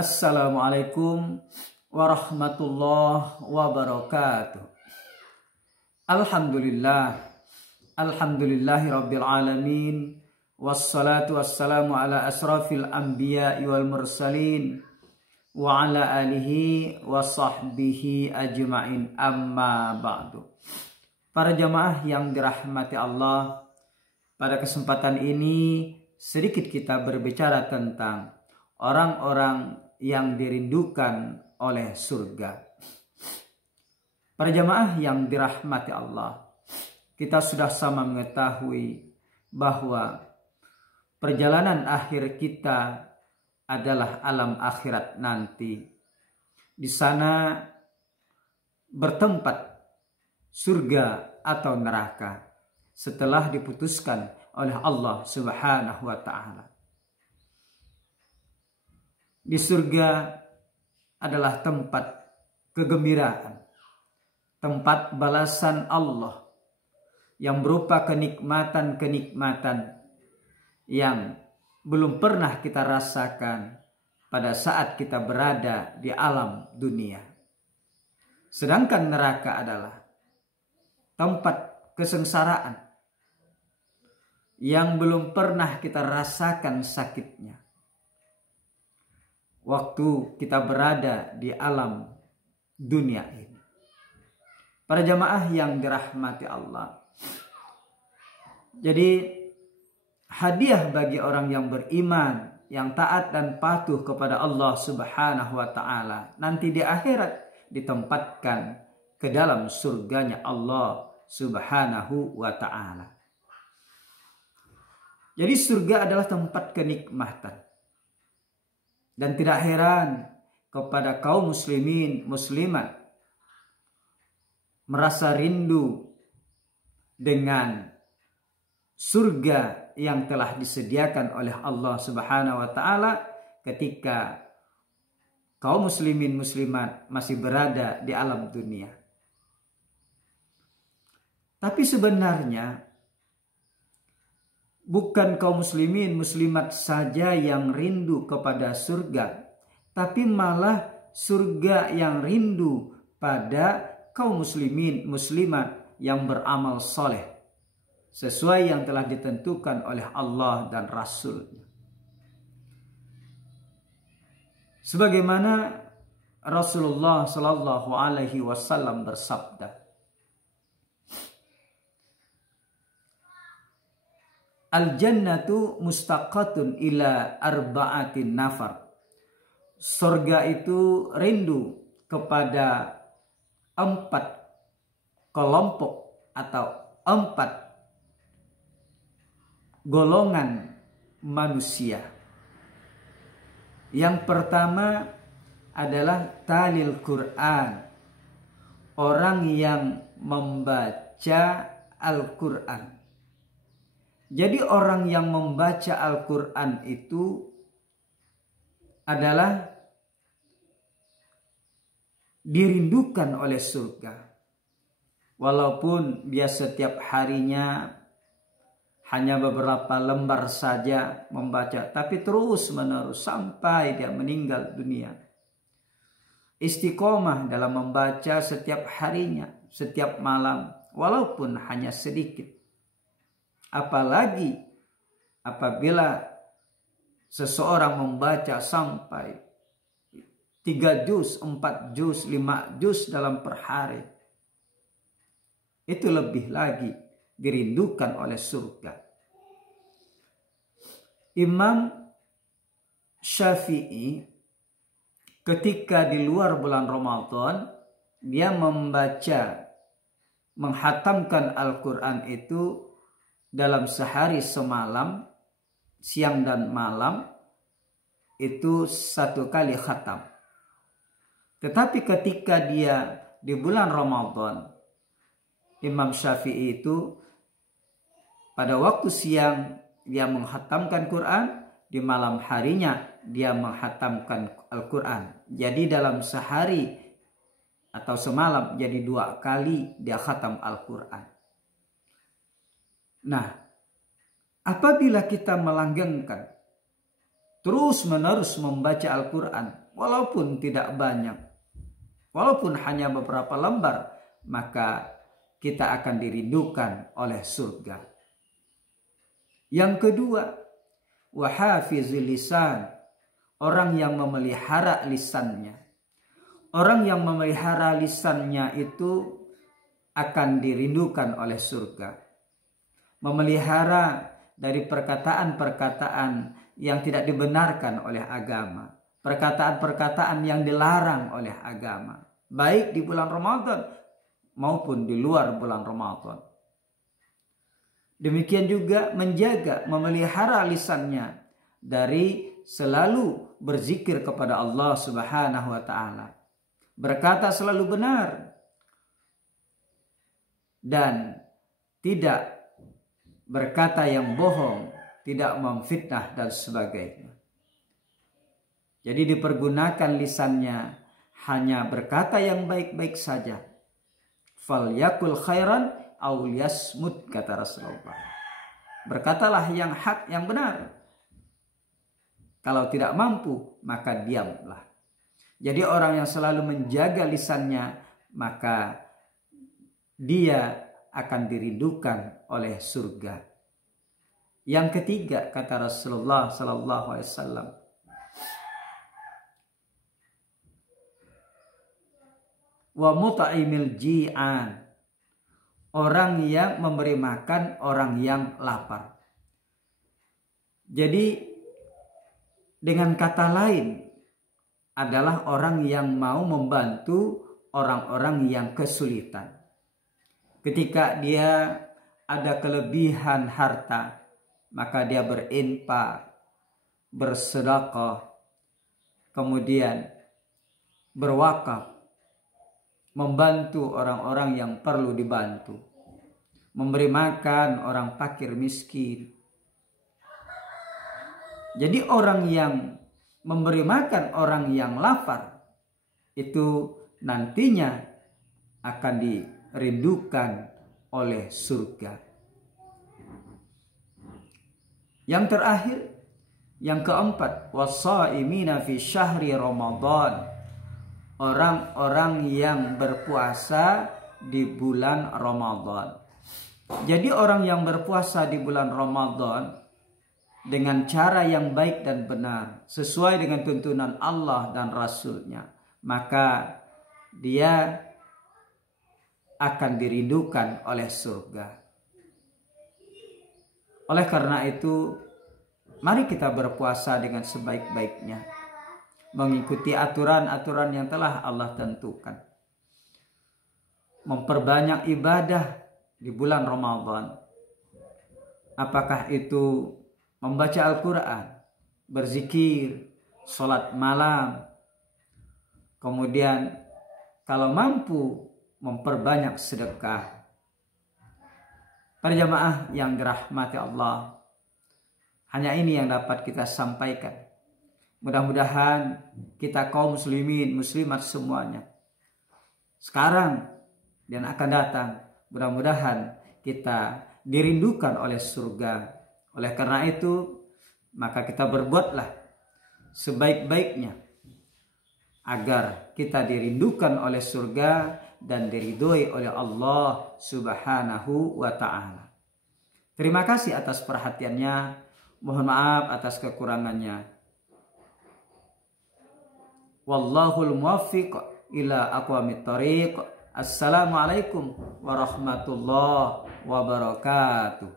Assalamualaikum warahmatullahi wabarakatuh. Alhamdulillahi rabbil alamin. Wassalatu wassalamu ala asrafil anbiya'i wal mursalin wa ala alihi wa sahbihi ajma'in, amma ba'du. Para jamaah yang dirahmati Allah, pada kesempatan ini sedikit kita berbicara tentang orang-orang yang dirindukan oleh surga. Para jamaah yang dirahmati Allah, kita sudah sama mengetahui bahwa perjalanan akhir kita adalah alam akhirat nanti. Di sana bertempat surga atau neraka setelah diputuskan oleh Allah Subhanahu wa Ta'ala. Di surga adalah tempat kegembiraan, tempat balasan Allah yang berupa kenikmatan-kenikmatan yang belum pernah kita rasakan pada saat kita berada di alam dunia. Sedangkan neraka adalah tempat kesengsaraan yang belum pernah kita rasakan sakitnya waktu kita berada di alam dunia ini. Para jamaah yang dirahmati Allah, jadi hadiah bagi orang yang beriman, yang taat dan patuh kepada Allah Subhanahu wa Ta'ala, nanti di akhirat ditempatkan ke dalam surganya Allah Subhanahu wa Ta'ala. Jadi surga adalah tempat kenikmatan. Dan tidak heran kepada kaum muslimin, muslimat merasa rindu dengan surga yang telah disediakan oleh Allah Subhanahu wa Ta'ala ketika kaum muslimin, muslimat masih berada di alam dunia. Tapi sebenarnya bukan kaum muslimin, muslimat saja yang rindu kepada surga, tapi malah surga yang rindu pada kaum muslimin, muslimat yang beramal soleh sesuai yang telah ditentukan oleh Allah dan Rasul-Nya. Sebagaimana Rasulullah Shallallahu Alaihi Wasallam bersabda, Al-jannatu mustaqatun ila arba'atin nafar. Surga itu rindu kepada 4 kelompok atau 4 golongan manusia. Yang pertama adalah talil Quran, orang yang membaca Al-Quran. Jadi orang yang membaca Al-Quran itu adalah dirindukan oleh surga. Walaupun dia setiap harinya hanya beberapa lembar saja membaca, tapi terus menerus sampai dia meninggal dunia. Istiqomah dalam membaca setiap harinya, setiap malam, walaupun hanya sedikit. Apalagi apabila seseorang membaca sampai 3 juz, 4 juz, 5 juz dalam per hari, itu lebih lagi dirindukan oleh surga. Imam Syafi'i ketika di luar bulan Ramadan, dia menghatamkan Al-Quran itu dalam sehari semalam, siang dan malam, itu 1 kali khatam. Tetapi ketika dia di bulan Ramadan, Imam Syafi'i itu pada waktu siang dia menghatamkan Quran, di malam harinya dia menghatamkan Al-Quran. Jadi dalam sehari atau semalam jadi 2 kali dia khatam Al-Quran. Nah, apabila kita melanggengkan terus menerus membaca Al-Quran, walaupun tidak banyak, walaupun hanya beberapa lembar, maka kita akan dirindukan oleh surga. Yang kedua, wahafizul lisan, orang yang memelihara lisannya. Orang yang memelihara lisannya itu akan dirindukan oleh surga. Memelihara dari perkataan-perkataan yang tidak dibenarkan oleh agama, perkataan-perkataan yang dilarang oleh agama, baik di bulan Ramadan maupun di luar bulan Ramadan. Demikian juga menjaga, memelihara lisannya dari selalu berzikir kepada Allah Subhanahu wa taala, berkata selalu benar dan tidak berkata yang bohong, tidak memfitnah dan sebagainya. Jadi dipergunakan lisannya hanya berkata yang baik-baik saja. Falyakul khairan aw liyasmut, kata Rasulullah. Berkatalah yang hak, yang benar. Kalau tidak mampu, maka diamlah. Jadi orang yang selalu menjaga lisannya, maka dia akan dirindukan oleh surga. Yang ketiga, kata Rasulullah sallallahu alaihi wasallam, wa mut'imil ji'an, orang yang memberi makan orang yang lapar. Jadi dengan kata lain adalah orang yang mau membantu orang-orang yang kesulitan. Ketika dia ada kelebihan harta, maka dia berinfak, bersedekah, kemudian berwakaf, membantu orang-orang yang perlu dibantu, memberi makan orang fakir miskin. Jadi orang yang memberi makan orang yang lapar itu nantinya akan dirindukan oleh surga. Yang terakhir, yang keempat, wasaimina fi syahri Ramadan, orang-orang yang berpuasa di bulan Ramadan. Jadi orang yang berpuasa di bulan Ramadan dengan cara yang baik dan benar, sesuai dengan tuntunan Allah dan Rasul-Nya, maka dia akan dirindukan oleh surga. Oleh karena itu, mari kita berpuasa dengan sebaik-baiknya, mengikuti aturan-aturan yang telah Allah tentukan. Memperbanyak ibadah di bulan Ramadan. Apakah itu membaca Al-Quran, berzikir, sholat malam, kemudian kalau mampu memperbanyak sedekah. Para jamaah yang dirahmati Allah, hanya ini yang dapat kita sampaikan. Mudah-mudahan kita kaum muslimin, muslimat semuanya, sekarang dan akan datang, mudah-mudahan kita dirindukan oleh surga. Oleh karena itu, maka kita berbuatlah sebaik-baiknya agar kita dirindukan oleh surga dan diridhoi oleh Allah Subhanahu wa ta'ala. Terima kasih atas perhatiannya. Mohon maaf atas kekurangannya. Wallahul muwaffiq ila aqwamit thoriq. Assalamualaikum warahmatullahi wabarakatuh.